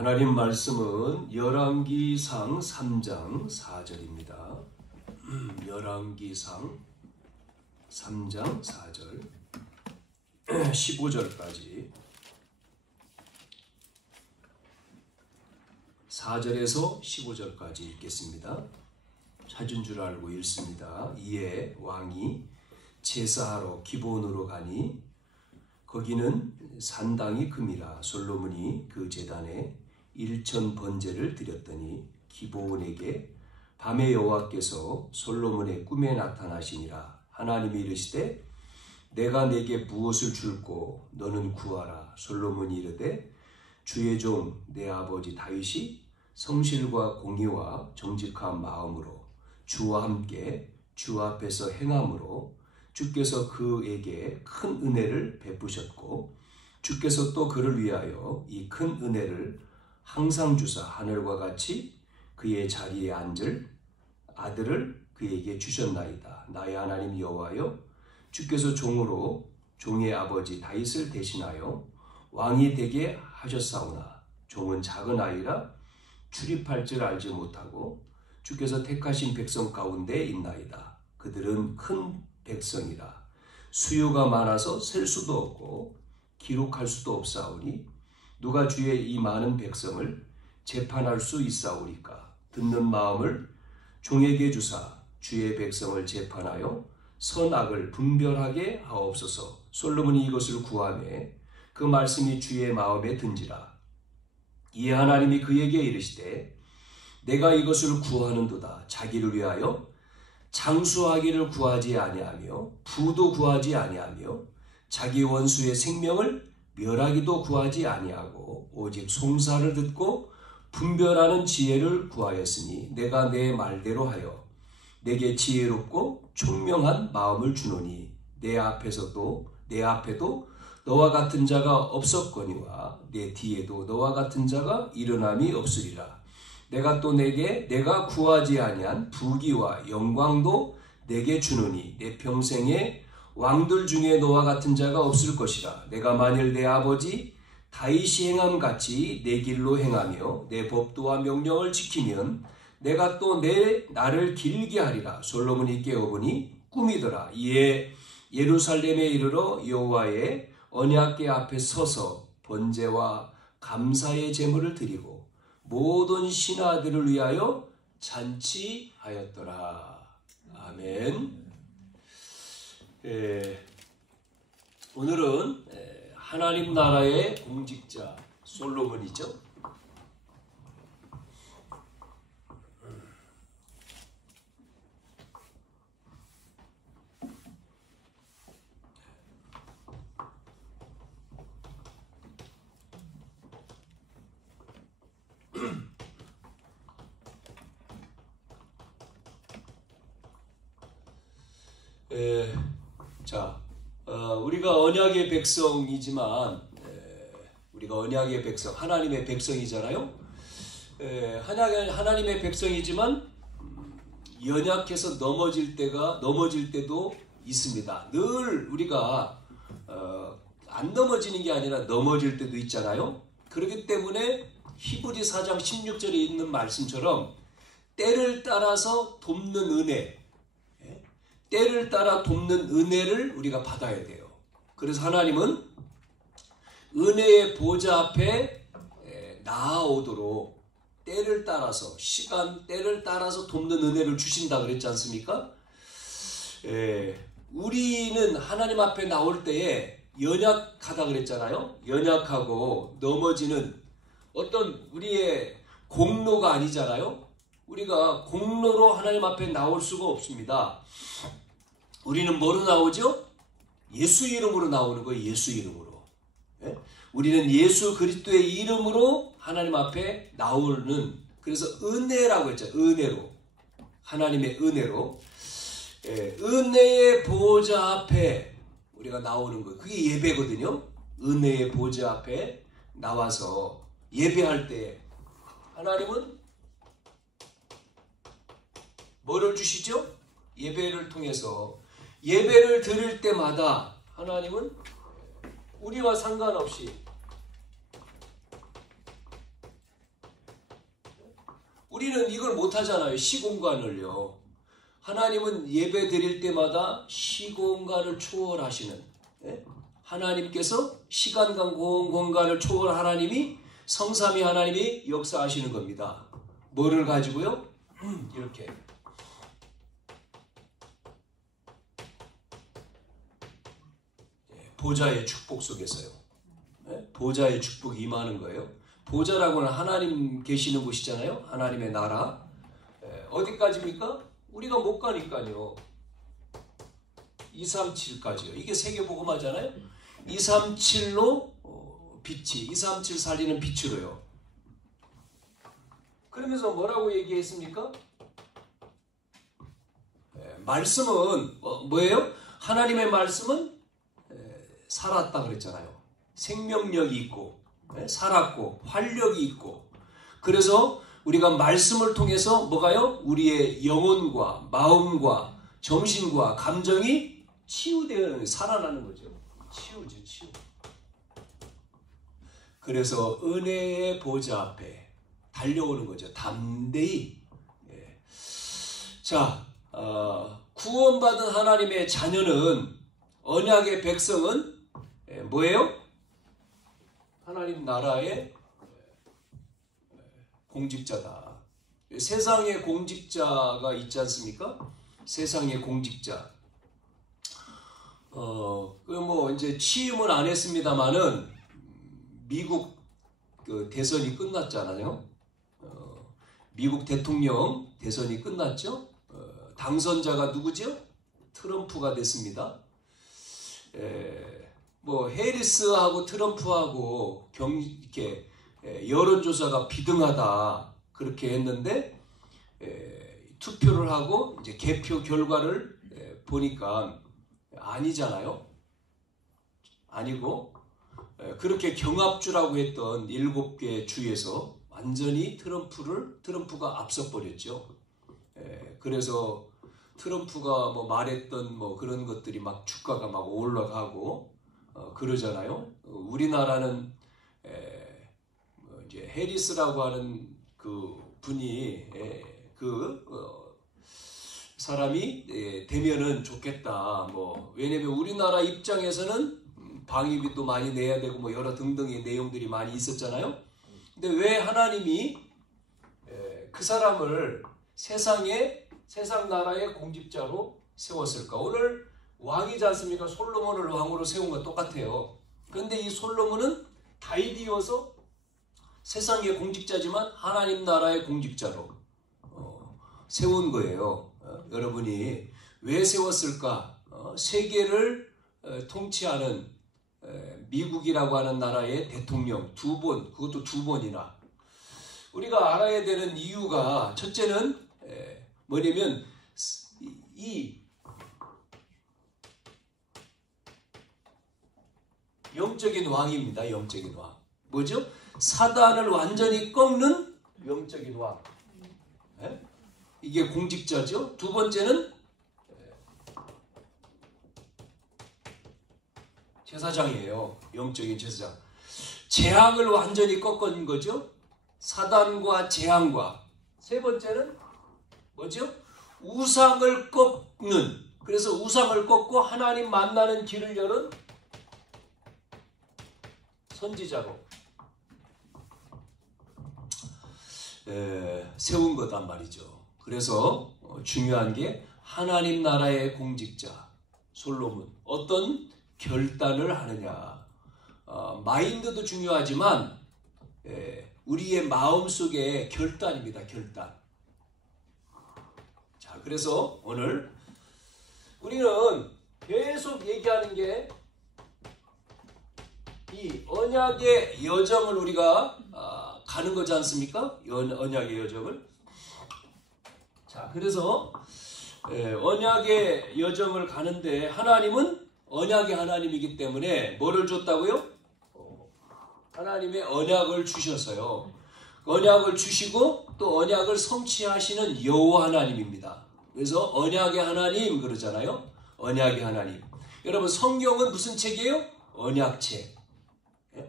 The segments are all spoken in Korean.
하나님 말씀은 열왕기상 3장 4절입니다. 열왕기상 3장 4절 15절까지 4절에서 15절까지 읽겠습니다. 찾은 줄 알고 읽습니다. 이에 왕이 제사하러 기브온으로 가니 거기는 산당이 금이라 솔로몬이 그 제단에 1천 번제를 드렸더니 기브온에게 밤에 여호와께서 솔로몬의 꿈에 나타나시니라. 하나님이 이르시되 내가 내게 무엇을 줄꼬 너는 구하라. 솔로몬이 이르되 주의 종 내 아버지 다윗이 성실과 공의와 정직한 마음으로 주와 함께 주 앞에서 행함으로 주께서 그에게 큰 은혜를 베푸셨고 주께서 또 그를 위하여 이 큰 은혜를 항상 주사 하늘과 같이 그의 자리에 앉을 아들을 그에게 주셨나이다. 나의 하나님 여호와여 주께서 종으로 종의 아버지 다윗을 대신하여 왕이 되게 하셨사오나 종은 작은 아이라 출입할 줄 알지 못하고 주께서 택하신 백성 가운데 있나이다. 그들은 큰 백성이라 수요가 많아서 셀 수도 없고 기록할 수도 없사오니 누가 주의 이 많은 백성을 재판할 수 있사오리까. 듣는 마음을 종에게 주사 주의 백성을 재판하여 선악을 분별하게 하옵소서. 솔로몬이 이것을 구하매 그 말씀이 주의 마음에 든지라. 이에 하나님이 그에게 이르시되 내가 이것을 구하는도다. 자기를 위하여 장수하기를 구하지 아니하며 부도 구하지 아니하며 자기 원수의 생명을 멸하기도 구하지 아니하고 오직 송사를 듣고 분별하는 지혜를 구하였으니 내가 내 말대로 하여 내게 지혜롭고 총명한 마음을 주노니 내 앞에도 너와 같은 자가 없었거니와 내 뒤에도 너와 같은 자가 일어남이 없으리라. 내가 또 내가 구하지 아니한 부귀와 영광도 내게 주노니 내 평생에 왕들 중에 너와 같은 자가 없을 것이라. 내가 만일 내 아버지 다윗이 행함같이 내 길로 행하며 내 법도와 명령을 지키면 내가 또 나를 길게 하리라. 솔로몬이 깨어보니 꿈이더라. 이에 예루살렘에 이르러 여호와의 언약궤 앞에 서서 번제와 감사의 제물을 드리고 모든 신하들을 위하여 잔치하였더라. 아멘. 오늘은 하나님 나라의 공직자 솔로몬이죠. 우리가 언약의 백성이지만 우리가 언약의 백성, 하나님의 백성이잖아요. 하나님의 백성이지만 연약해서 넘어질 때도 있습니다. 늘 우리가 안 넘어지는 게 아니라 넘어질 때도 있잖아요. 그렇기 때문에 히브리 4장 16절에 있는 말씀처럼 때를 따라서 돕는 은혜, 때를 따라 돕는 은혜를 우리가 받아야 돼요. 그래서 하나님은 은혜의 보좌 앞에 나아오도록 때를 따라서 때를 따라서 돕는 은혜를 주신다 그랬지 않습니까? 우리는 하나님 앞에 나올 때에 연약하다 그랬잖아요. 연약하고 넘어지는 어떤 우리의 공로가 아니잖아요. 우리가 공로로 하나님 앞에 나올 수가 없습니다. 우리는 뭐로 나오죠? 예수 이름으로 나오는 거예요. 예수 이름으로. 우리는 예수 그리스도의 이름으로 하나님 앞에 나오는, 그래서 은혜라고 했죠. 은혜로. 하나님의 은혜로. 은혜의 보좌 앞에 우리가 나오는 거예요. 그게 예배거든요. 은혜의 보좌 앞에 나와서 예배할 때 하나님은 뭐를 주시죠? 예배를 통해서 예배를 드릴 때마다 하나님은 우리와 상관없이 우리는 이걸 못하잖아요. 시공간을요. 하나님은 예배 드릴 때마다 시공간을 초월하시는, 예? 하나님께서 시간과 공간을 초월한 하나님이, 성삼위 하나님이 역사하시는 겁니다. 뭐를 가지고요? 이렇게 보좌의 축복 속에서요. 보좌의 축복이 임하는 거예요. 보좌라고는 하나님 계시는 곳이잖아요. 하나님의 나라. 어디까지입니까? 우리가 못 가니까요. 237까지요. 이게 세계복음화잖아요. 237로 빛이, 237 살리는 빛으로요. 그러면서 뭐라고 얘기했습니까? 말씀은 뭐예요? 하나님의 말씀은 살았다 그랬잖아요. 생명력이 있고 살았고 활력이 있고, 그래서 우리가 말씀을 통해서 뭐가요? 우리의 영혼과 마음과 정신과 감정이 치유되어 살아나는 거죠. 치유죠, 치유. 그래서 은혜의 보좌 앞에 달려오는 거죠. 담대히. 자, 구원받은 하나님의 자녀는, 언약의 백성은 뭐예요? 하나님 나라의 공직자다. 세상의 공직자가 있지 않습니까? 세상의 공직자. 뭐 이제 취임은 안 했습니다만은 미국 그 대선이 끝났잖아요. 미국 대통령 대선이 끝났죠. 당선자가 누구죠? 트럼프가 됐습니다. 뭐 해리스하고 트럼프하고 이렇게 여론조사가 비등하다 그렇게 했는데, 투표를 하고 이제 개표 결과를 보니까 아니잖아요. 아니고, 그렇게 경합주라고 했던 7개 주에서 완전히 트럼프가 앞서버렸죠. 그래서 트럼프가 뭐 말했던 뭐 그런 것들이 막 주가가 막 올라가고 그러잖아요. 우리나라는 이제 해리스라고 하는 그 분이 사람이 되면은 좋겠다. 뭐 왜냐면 우리나라 입장에서는 방위비도 많이 내야 되고 뭐 여러 등등의 내용들이 많이 있었잖아요. 근데 왜 하나님이 그 사람을 세상 나라의 공직자로 세웠을까? 오늘 왕이지 않습니까? 솔로몬을 왕으로 세운 건 똑같아요. 그런데 이 솔로몬은 다윗이어서 세상의 공직자지만 하나님 나라의 공직자로 세운 거예요. 여러분이 왜 세웠을까? 세계를 통치하는 미국이라고 하는 나라의 대통령 그것도 두 번이나. 우리가 알아야 되는 이유가, 첫째는 뭐냐면 이 영적인 왕입니다. 영적인 왕. 뭐죠? 사단을 완전히 꺾는 영적인 왕. 이게 공직자죠. 두 번째는 제사장이에요. 영적인 제사장. 재앙을 완전히 꺾은 거죠. 사단과 재앙과. 세 번째는 뭐죠? 우상을 꺾는. 그래서 우상을 꺾고 하나님 만나는 길을 여는 선지자로 세운 거단 말이죠. 그래서 중요한 게 하나님 나라의 공직자 솔로몬, 어떤 결단을 하느냐. 마인드도 중요하지만 우리의 마음속의 결단입니다. 결단. 자, 그래서 오늘 우리는 계속 얘기하는 게 이 언약의 여정을 우리가 가는 거지 않습니까? 언약의 여정을. 자, 그래서 언약의 여정을 가는데 하나님은 언약의 하나님이기 때문에 뭐를 줬다고요? 하나님의 언약을 주셨어요. 언약을 주시고 또 언약을 성취하시는 여호와 하나님입니다. 그래서 언약의 하나님 그러잖아요. 언약의 하나님. 여러분 성경은 무슨 책이에요? 언약책.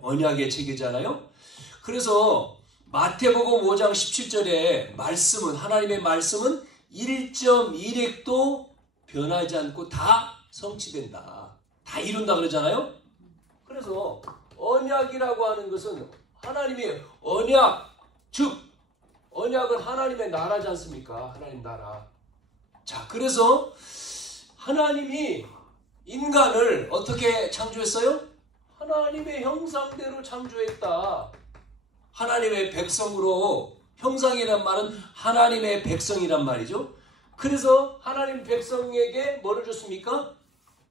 언약의 책이잖아요. 그래서 마태복음 5장 17절에 말씀은 하나님의 말씀은 1.1획도 변하지 않고 다 성취된다. 다 이룬다 그러잖아요. 그래서 언약이라고 하는 것은 하나님의 언약, 즉 언약은 하나님의 나라지 않습니까? 하나님 나라. 자, 그래서 하나님이 인간을 어떻게 창조했어요? 하나님의 형상대로 창조했다. 하나님의 백성으로, 형상이란 말은 하나님의 백성이란 말이죠. 그래서 하나님 백성에게 뭐를 줬습니까?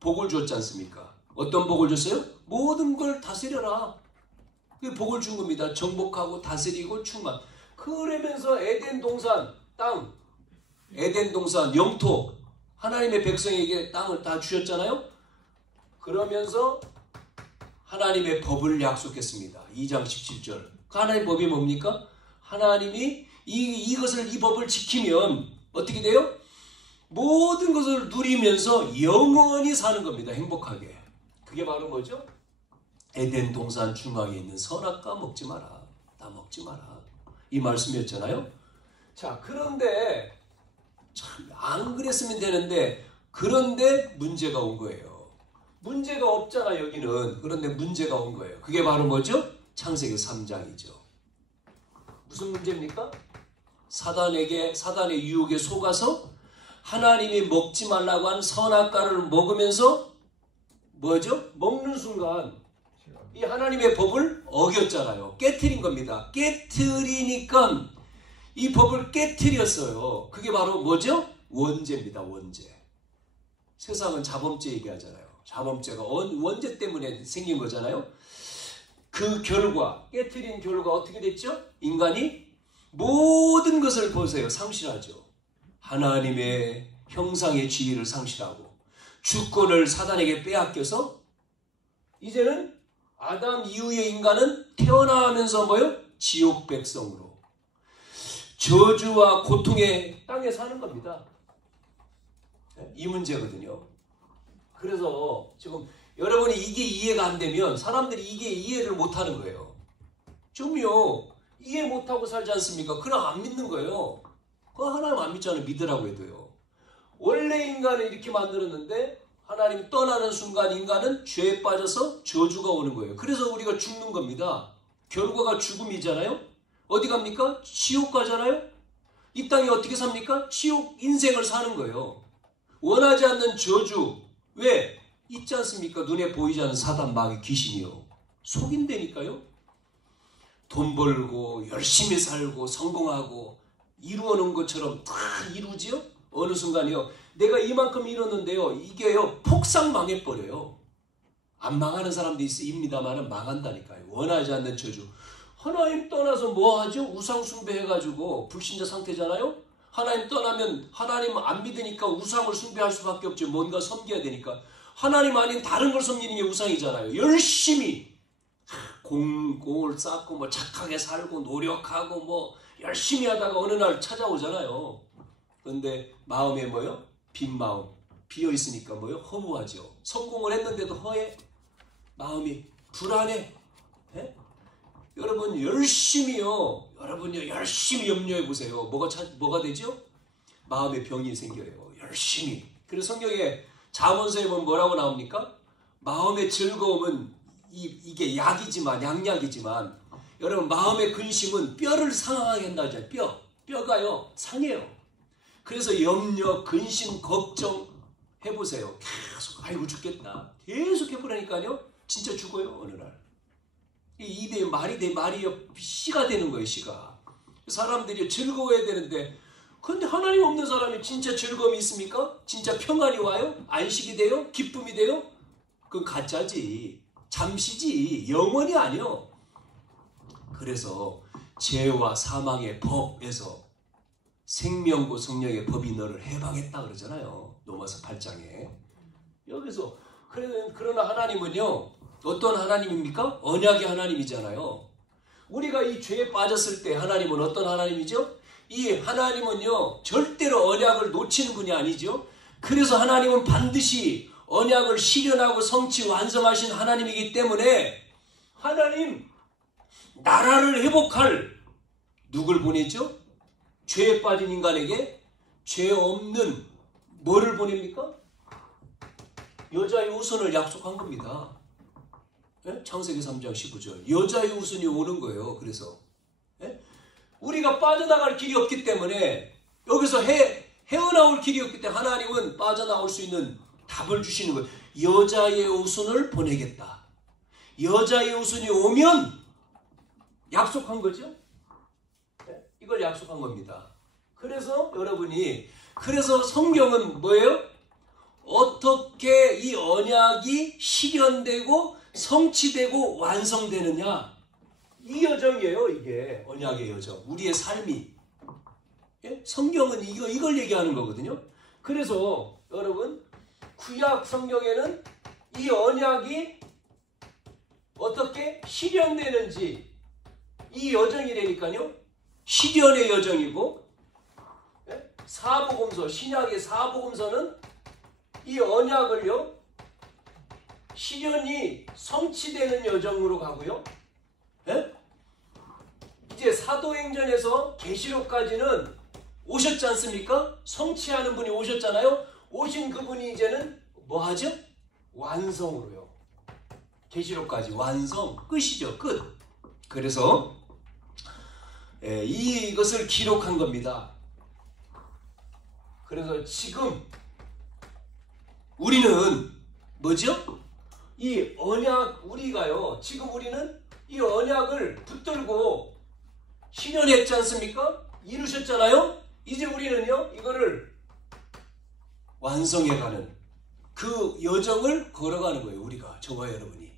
복을 줬지 않습니까? 어떤 복을 줬어요? 모든 걸 다스려라. 그 복을 준 겁니다. 정복하고 다스리고 충만. 그러면서 에덴 동산 땅, 에덴 동산 영토, 하나님의 백성에게 땅을 다 주셨잖아요. 그러면서 하나님의 법을 약속했습니다. 2장 17절. 그 하나님의 법이 뭡니까? 하나님이 이 법을 지키면 어떻게 돼요? 모든 것을 누리면서 영원히 사는 겁니다. 행복하게. 그게 바로 뭐죠? 에덴 동산 중앙에 있는 선악과 먹지 마라. 다 먹지 마라. 이 말씀이었잖아요. 자, 그런데 참 안 그랬으면 되는데, 그런데 문제가 온 거예요. 문제가 없잖아 여기는. 그런데 문제가 온 거예요. 그게 바로 뭐죠? 창세기 3장이죠. 무슨 문제입니까? 사단의 유혹에 속아서 하나님이 먹지 말라고 한 선악과를 먹으면서 뭐죠? 먹는 순간 이 하나님의 법을 어겼잖아요. 깨트린 겁니다. 깨트리니까 이 법을 깨트렸어요. 그게 바로 뭐죠? 원죄입니다. 원죄. 세상은 자범죄 얘기하잖아요. 자범죄가 원죄 때문에 생긴 거잖아요. 그 결과, 깨트린 결과 어떻게 됐죠? 인간이 모든 것을 보세요. 상실하죠. 하나님의 형상의 지위를 상실하고 주권을 사단에게 빼앗겨서 이제는 아담 이후의 인간은 태어나면서 뭐요? 지옥 백성으로 저주와 고통의 땅에 사는 겁니다. 이 문제거든요. 그래서 지금 여러분이 이게 이해가 안 되면 사람들이 이게 이해를 못하는 거예요. 좀요 이해 못하고 살지 않습니까? 그럼 안 믿는 거예요. 그거 하나님 안 믿잖아요. 믿으라고 해도요. 원래 인간을 이렇게 만들었는데 하나님 떠나는 순간 인간은 죄에 빠져서 저주가 오는 거예요. 그래서 우리가 죽는 겁니다. 결과가 죽음이잖아요. 어디 갑니까? 지옥 가잖아요. 이 땅에 어떻게 삽니까? 지옥 인생을 사는 거예요. 원하지 않는 저주. 왜? 있지 않습니까? 눈에 보이지 않는 사단 마귀 귀신이요. 속인다니까요. 돈 벌고 열심히 살고 성공하고 이루어놓은 것처럼 다 이루지요. 어느 순간이요. 내가 이만큼 이뤘는데요. 이게요. 폭삭 망해버려요. 안 망하는 사람도 있습니다만 망한다니까요. 원하지 않는 저주. 하나님 떠나서 뭐 하죠? 우상 숭배해가지고 불신자 상태잖아요. 하나님 떠나면 하나님 안 믿으니까 우상을 숭배할 수밖에 없죠. 뭔가 섬겨야 되니까. 하나님 아닌 다른 걸 섬기는 게 우상이잖아요. 열심히 공을 쌓고 뭐 착하게 살고 노력하고 뭐 열심히 하다가 어느 날 찾아오잖아요. 그런데 마음에 뭐요? 빈 마음. 비어 있으니까 뭐요? 허무하죠. 성공을 했는데도 허해. 마음이 불안해. 에? 여러분 열심히요. 여러분요 열심히 염려해 보세요. 뭐가 되죠? 마음의 병이 생겨요. 열심히. 그래서 성경에 잠언서에 보면 뭐라고 나옵니까? 마음의 즐거움은 이게 약이지만 양약이지만 여러분 마음의 근심은 뼈를 상하게 한다잖아요. 뼈가요 상해요. 그래서 염려, 근심, 걱정 해보세요. 계속 아이고 죽겠다. 계속 해보라니까요. 진짜 죽어요 어느 날. 이 입에 말이요 씨가 되는 거예요. 씨가. 사람들이 즐거워야 되는데 근데 하나님 없는 사람이 진짜 즐거움이 있습니까? 진짜 평안이 와요? 안식이 돼요? 기쁨이 돼요? 그건 가짜지. 잠시지. 영원이 아니요. 그래서 죄와 사망의 법에서 생명과 성령의 법이 너를 해방했다 그러잖아요. 로마서 8장에. 여기서 그러나 하나님은요. 어떤 하나님입니까? 언약의 하나님이잖아요. 우리가 이 죄에 빠졌을 때 하나님은 어떤 하나님이죠? 이 하나님은요. 절대로 언약을 놓치는 분이 아니죠. 그래서 하나님은 반드시 언약을 실현하고 성취 완성하신 하나님이기 때문에 하나님 나라를 회복할 누굴 보냈죠? 죄에 빠진 인간에게 죄 없는 뭐를 보냅니까? 여자의 후손을 약속한 겁니다. 예? 창세기 3장 15절. 여자의 후손이 오는 거예요. 그래서 예? 우리가 빠져나갈 길이 없기 때문에 여기서 헤어나올 길이 없기 때문에 하나님은 빠져나올 수 있는 답을 주시는 거예요. 여자의 후손을 보내겠다. 여자의 후손이 오면 약속한 거죠. 예? 이걸 약속한 겁니다. 그래서 여러분이 그래서 성경은 뭐예요? 어떻게 이 언약이 실현되고 성취되고 완성되느냐? 이 여정이에요. 이게 언약의 여정. 우리의 삶이. 예? 성경은 이걸 얘기하는 거거든요. 그래서 여러분 구약 성경에는 이 언약이 어떻게 실현되는지 이 여정이라니까요. 실현의 여정이고 예? 사복음서 신약의 사복음서는 이 언약을요 실현이 성취되는 여정으로 가고요. 예? 이제 사도행전에서 계시록까지는 오셨지 않습니까? 성취하는 분이 오셨잖아요. 오신 그분이 이제는 뭐 하죠? 완성으로요. 계시록까지 완성 끝이죠. 끝. 그래서 이것을 기록한 겁니다. 그래서 지금 우리는 뭐죠? 이 언약 우리가요. 지금 우리는 이 언약을 붙들고 실현했지 않습니까? 이루셨잖아요. 이제 우리는요. 이거를 완성해가는 그 여정을 걸어가는 거예요. 우리가 저와 여러분이.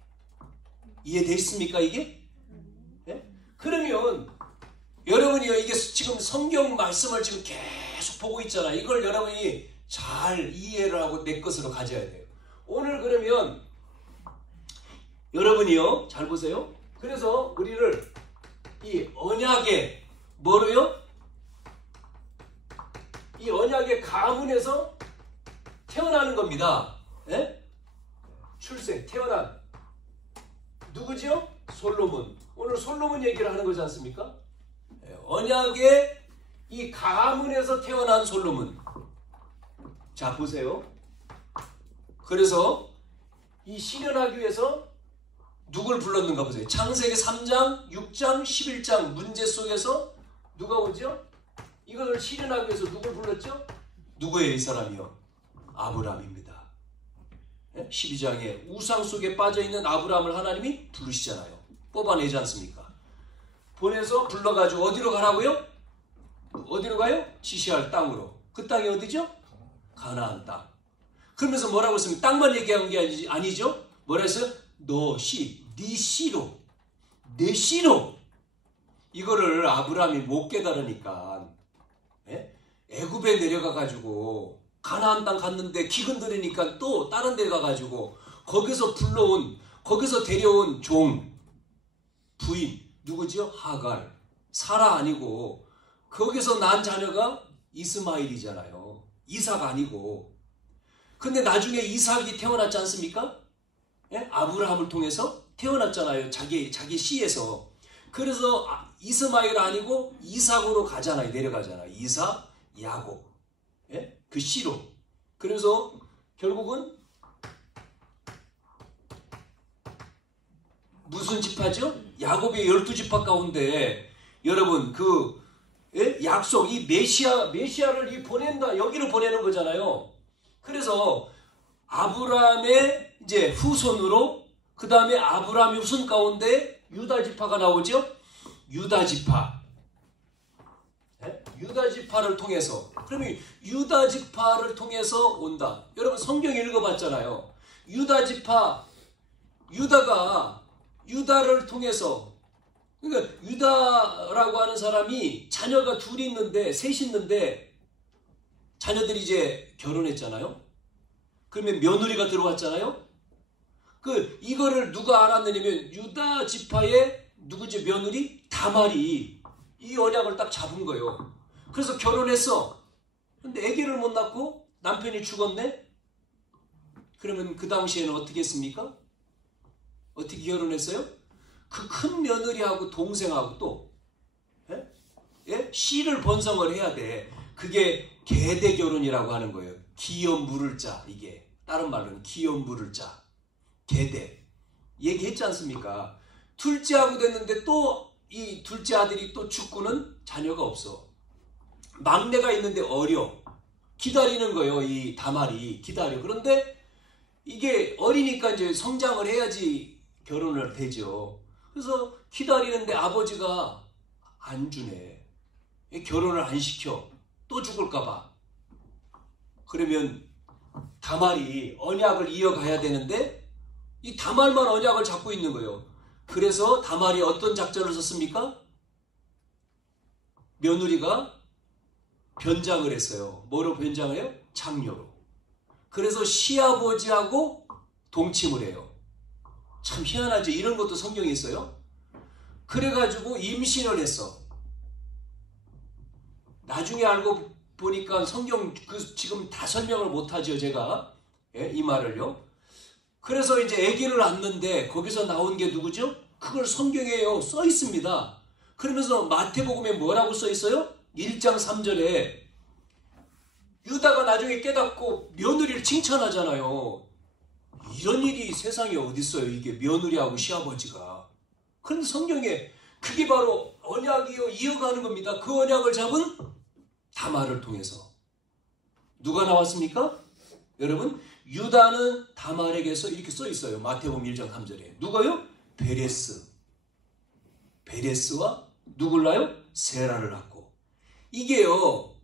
이해되십니까 이게? 네? 그러면 여러분이요. 이게 지금 성경 말씀을 지금 계속 보고 있잖아요. 이걸 여러분이 잘 이해를 하고 내 것으로 가져야 돼요. 오늘 그러면 여러분이요. 잘 보세요. 그래서 우리를 이 언약의 뭐로요? 이 언약의 가문에서 태어나는 겁니다. 예? 출생, 태어난 누구지요? 솔로몬. 오늘 솔로몬 얘기를 하는 거지 않습니까? 언약의 이 가문에서 태어난 솔로몬. 자 보세요. 그래서 이 실현하기 위해서 누굴 불렀는가 보세요. 창세기 3장, 6장, 11장 문제 속에서 누가 오죠? 이것을 실현하기 위해서 누굴 불렀죠? 누구예요 이 사람이요? 아브라함입니다. 12장에 우상 속에 빠져있는 아브라함을 하나님이 부르시잖아요. 뽑아내지 않습니까? 보내서 불러가지고 어디로 가라고요? 어디로 가요? 지시할 땅으로. 그 땅이 어디죠? 가나안 땅. 그러면서 뭐라고 했습니까? 땅만 얘기한 게 아니죠? 뭐라 했어요? 네 씨로 내 씨로. 이거를 아브라함이 못 깨달으니까 애굽에 내려가가지고 가나안 땅 갔는데 기근 들으니까 또 다른 데 가가지고 거기서 데려온 종 부인 누구지요? 하갈. 사라 아니고 거기서 난 자녀가 이스마일이잖아요. 이삭 아니고. 근데 나중에 이삭이 태어났지 않습니까? 예? 아브라함을 통해서 태어났잖아요. 자기 씨에서. 그래서 이스마일 아니고 이삭으로 가잖아요. 내려가잖아요. 이삭, 야곱. 예? 그 씨로. 그래서 결국은 무슨 지파죠? 야곱의 12지파 가운데 여러분 그 약속 이 메시아를 보낸다. 여기로 보내는 거잖아요. 그래서 아브라함의 이제 후손으로 그 다음에 아브라함의 후손 가운데 유다 지파가 나오죠. 유다 지파. 유다 지파를 통해서. 그러면 유다 지파를 통해서 온다. 여러분 성경 읽어봤잖아요. 유다 지파. 유다를 통해서. 그러니까 유다라고 하는 사람이 자녀가 셋이 있는데 자녀들이 이제 결혼했잖아요. 그러면 며느리가 들어왔잖아요. 이거를 누가 알았느냐면 유다 지파의 누구지 며느리? 다말이 이 언약을 딱 잡은 거예요. 그래서 결혼했어. 근데 아기를 못 낳고 남편이 죽었네? 그러면 그 당시에는 어떻게 했습니까? 어떻게 결혼했어요? 그 큰 며느리하고 동생하고 또 씨를 번성을 해야 돼. 그게 계대 결혼이라고 하는 거예요. 기업 물을 자, 이게 다른 말로는 기업 물을 자, 계대. 얘기했지 않습니까? 둘째하고 됐는데 또 이 둘째 아들이 또 죽고는 자녀가 없어. 막내가 있는데 어려. 기다리는 거예요. 이 다말이 기다려. 그런데 이게 어리니까 이제 성장을 해야지 결혼을 되죠. 그래서 기다리는데 아버지가 안 주네. 결혼을 안 시켜. 또 죽을까 봐. 그러면 다말이 언약을 이어가야 되는데 이 다말만 언약을 잡고 있는 거예요. 그래서 다말이 어떤 작전을 썼습니까? 며느리가 변장을 했어요. 뭐로 변장을 해요? 장녀로. 그래서 시아버지하고 동침을 해요. 참 희한하죠. 이런 것도 성경에 있어요. 그래가지고 임신을 했어. 나중에 알고 보니까 성경 지금 다 설명을 못하죠. 제가 이 말을요. 그래서 이제 아기를 낳는데 거기서 나온 게 누구죠? 그걸 성경에요 써 있습니다. 그러면서 마태복음에 뭐라고 써 있어요? 1장 3절에 유다가 나중에 깨닫고 며느리를 칭찬하잖아요. 이런 일이 세상에 어디 있어요? 이게 며느리하고 시아버지가. 그런데 성경에 그게 바로 언약이요 이어가는 겁니다. 그 언약을 잡은 다말을 통해서. 누가 나왔습니까? 여러분, 유다는 다말에게서 이렇게 써 있어요. 마태복음 1장 3절에. 누가요? 베레스와 누굴 낳아요? 세라를 낳고. 이게요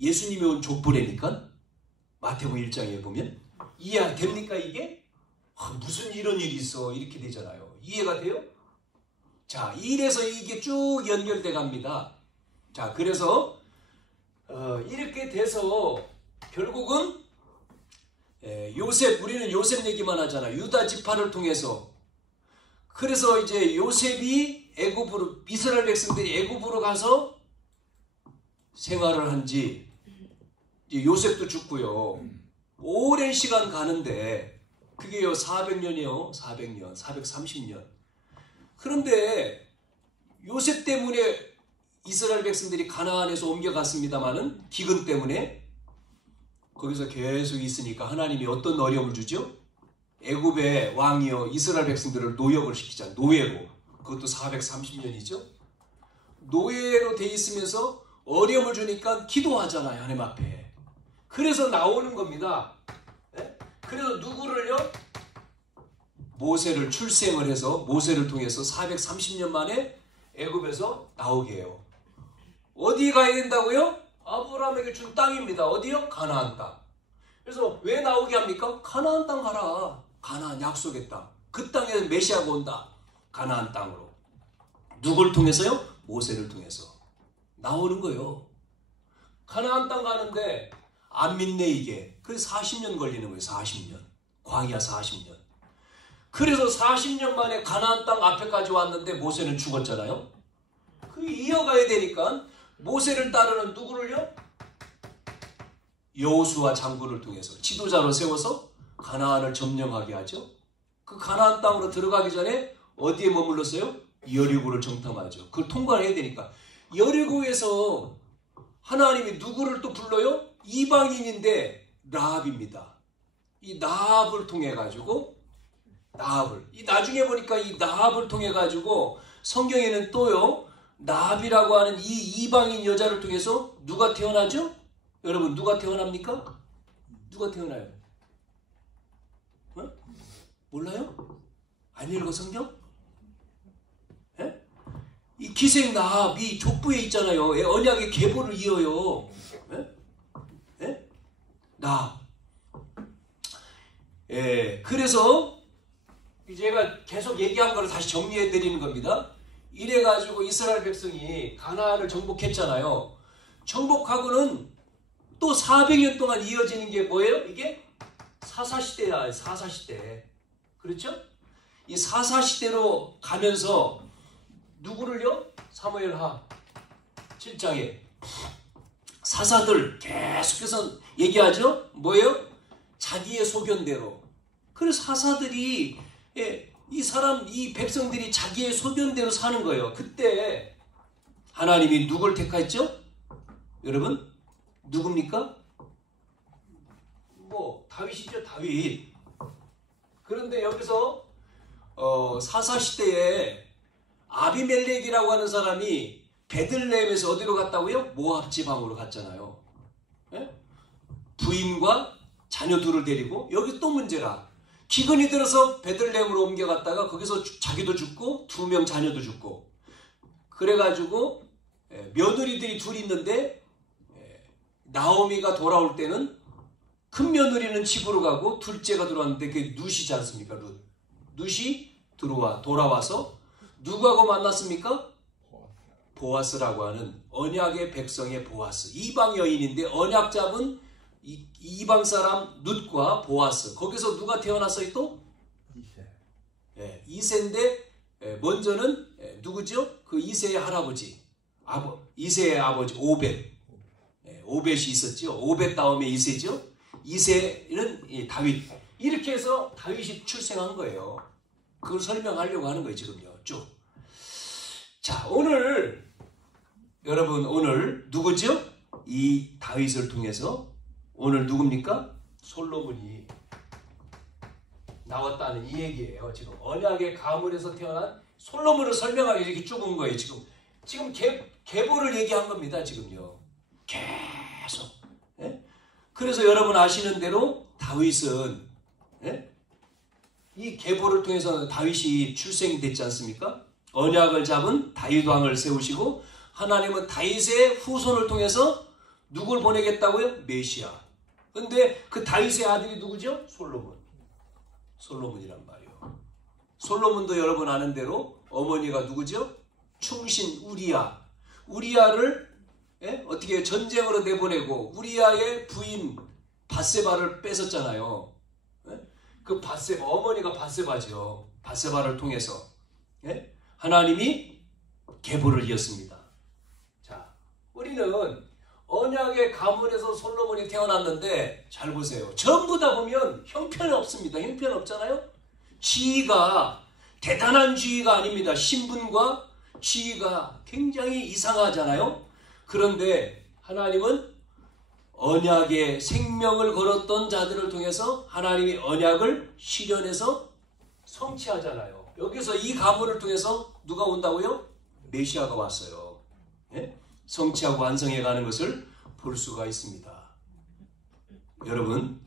예수님이 온 족보래니까 마태복음 1장에 보면 이해 됩니까 이게? 무슨 이런 일이 있어 이렇게 되잖아요. 이해가 돼요? 자, 이래서 이게 쭉 연결돼 갑니다. 자, 그래서 이렇게 돼서 결국은 요셉, 우리는 요셉 얘기만 하잖아. 유다 지파를 통해서. 그래서 이제 요셉이 애굽으로, 이스라엘 백성들이 애굽으로 가서 생활을 한지 요셉도 죽고요. 오랜 시간 가는데 그게요 400년이요. 400년, 430년. 그런데 요셉 때문에 이스라엘 백성들이 가나안에서 옮겨갔습니다마는 기근 때문에 거기서 계속 있으니까 하나님이 어떤 어려움을 주죠? 애굽의 왕이요 이스라엘 백성들을 노역을 시키잖아요. 노예로. 그것도 430년이죠. 노예로 돼 있으면서 어려움을 주니까 기도하잖아요. 하나님 앞에. 그래서 나오는 겁니다. 네? 그래서 누구를요? 모세를 출생을 해서 모세를 통해서 430년 만에 애굽에서 나오게 해요. 어디 가야 된다고요? 아브라함에게 준 땅입니다. 어디요? 가나안 땅. 그래서 왜 나오게 합니까? 가나안 땅 가라. 가나안 약속의 땅. 그 땅에 메시아가 온다. 가나안 땅으로. 누굴 통해서요? 모세를 통해서. 나오는 거예요. 가나안 땅 가는데 안 믿네 이게. 그래서 40년 걸리는 거예요. 40년. 광야 40년. 그래서 40년 만에 가나안 땅 앞에까지 왔는데 모세는 죽었잖아요. 그 이어가야 되니까 모세를 따르는 누구를요? 여호수아 장군을 통해서 지도자로 세워서 가나안을 점령하게 하죠. 그 가나안 땅으로 들어가기 전에 어디에 머물렀어요? 여리고를 정탐하죠. 그걸 통과를 해야 되니까. 여리고에서 하나님이 누구를 또 불러요? 이방인인데 라합입니다. 이 라합을 통해 가지고 이 나중에 보니까 이 라합을 통해 가지고 성경에는 또요 라합이라고 하는 이 이방인 여자를 통해서 누가 태어나죠? 여러분 누가 태어납니까? 누가 태어나요? 몰라요? 안 읽어 성경? 예? 이 기생 라합이 족보에 있잖아요. 언약의 계보를 이어요. 예? 예? 라합. 예, 그래서 제가 계속 얘기한 거를 다시 정리해 드리는 겁니다. 이래가지고 이스라엘 백성이 가나안을 정복했잖아요. 정복하고는 또 400년 동안 이어지는 게 뭐예요? 이게 사사시대야. 사사시대. 그렇죠? 이 사사시대로 가면서 누구를요? 사무엘하 7장에 사사들 계속해서 얘기하죠. 뭐예요? 자기의 소견대로. 그래서 사사들이 이 백성들이 자기의 소견대로 사는 거예요. 그때 하나님이 누굴 택했죠? 여러분 누굽니까? 뭐 다윗이죠. 다윗. 그런데 여기서 사사시대에 아비멜렉이라고 하는 사람이 베들레헴에서 어디로 갔다고요? 모압 지방으로 갔잖아요. 예? 부인과 자녀 둘을 데리고. 여기 또 문제가 기근이 들어서 베들레헴으로 옮겨갔다가 거기서 자기도 죽고 2명 자녀도 죽고. 그래가지고 며느리들이 둘 있는데 나오미가 돌아올 때는 큰 며느리는 집으로 가고 둘째가 들어왔는데 그게 룻이지 않습니까? 룻이 돌아와서 누구하고 만났습니까? 보아스라고 하는 언약의 백성의 보아스. 이방 여인인데 언약 잡은 이방 사람 룻과 보아스. 거기서 누가 태어났어요 또? 이세인데 먼저는 누구죠? 그 이세의 할아버지. 이세의 아버지 오벳. 오벳이 있었죠. 오벳 다음에 이세죠. 이세는 다윗. 이렇게 해서 다윗이 출생한 거예요. 그걸 설명하려고 하는 거예요 지금요. 쭉. 자, 여러분 오늘 누구죠? 이 다윗을 통해서 오늘 누굽니까? 솔로몬이 나왔다는 이 얘기예요. 지금 언약의 가문에서 태어난 솔로몬을 설명하기 이렇게 쭉 온 거예요. 지금 계보를 얘기한 겁니다. 지금요. 계속. 예? 그래서 여러분 아시는 대로 다윗은 이 계보를 통해서 다윗이 출생이 됐지 않습니까? 언약을 잡은 다윗 왕을 세우시고 하나님은 다윗의 후손을 통해서 누굴 보내겠다고요? 메시아. 근데 그 다윗의 아들이 누구죠? 솔로몬이란 말이에요. 솔로몬도 여러분 아는 대로 어머니가 누구죠? 충신 우리야를 어떻게 전쟁으로 내보내고 우리야의 부인 밧세바를 뺏었잖아요. 그 어머니가 밧세바죠. 밧세바를 통해서 하나님이 계보를 이었습니다. 자, 우리는 언약의 가문에서 솔로몬이 태어났는데 잘 보세요. 전부 다 보면 형편 없습니다. 형편 없잖아요. 지위가 대단한 지위가 아닙니다. 신분과 지위가 굉장히 이상하잖아요. 그런데 하나님은 언약의 생명을 걸었던 자들을 통해서 하나님이 언약을 실현해서 성취하잖아요. 여기서 이 가문을 통해서 누가 온다고요? 메시아가 왔어요. 성취하고 완성해 가는 것을 볼 수가 있습니다. 여러분,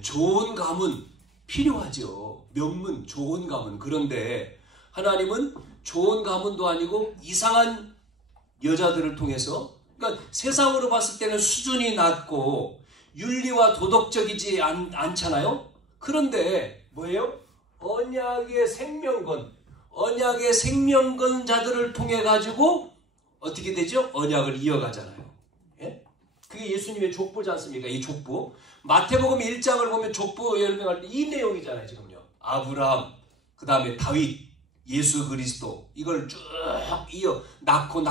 좋은 가문 필요하죠. 명문, 좋은 가문. 그런데 하나님은 좋은 가문도 아니고 이상한 여자들을 통해서, 그러니까 세상으로 봤을 때는 수준이 낮고 윤리와 도덕적이지 않잖아요. 그런데 뭐예요? 언약의 생명건 자들을 통해 가지고 어떻게 되죠? 언약을 이어가잖아요. 그게 예수님의 족보지 않습니까? 이 족보. 마태복음 1장을 보면 족보 설명할 때 이 내용이잖아요. 지금요. 아브라함, 그 다음에 다윗, 예수 그리스도, 이걸 쭉 이어 낳고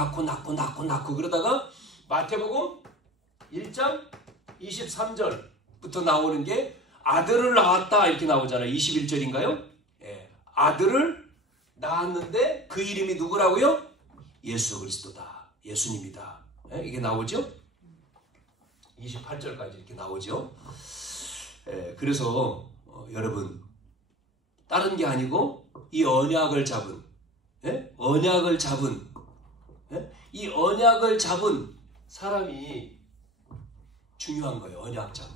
그러다가 마태복음 1장 23절부터 나오는 게 아들을 낳았다 이렇게 나오잖아요. 21절인가요? 아들을 낳았는데 그 이름이 누구라고요? 예수 그리스도다. 예수님이다. 이게 나오죠? 28절까지 이렇게 나오죠. 그래서 여러분, 다른 게 아니고 이 언약을 잡은 이 언약을 잡은 사람이 중요한 거예요. 언약 잡은.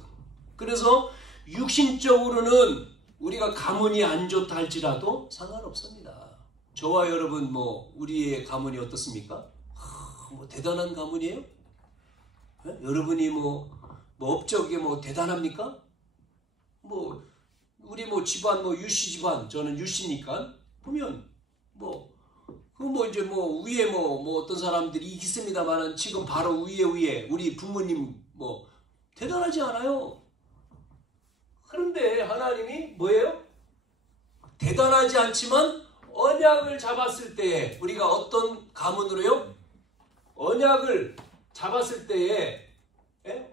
그래서 육신적으로는 우리가 가문이 안 좋다 할지라도 상관없습니다. 저와 여러분 우리의 가문이 어떻습니까? 대단한 가문이에요? 여러분이 업적이 대단합니까? 우리 집안 유씨 집안, 저는 유씨니까 보면 이제 위에 어떤 사람들이 있습니다만은 지금 바로 위에 우리 부모님 대단하지 않아요. 그런데 하나님이 뭐예요? 대단하지 않지만 언약을 잡았을 때에 우리가 어떤 가문으로요? 언약을 잡았을 때에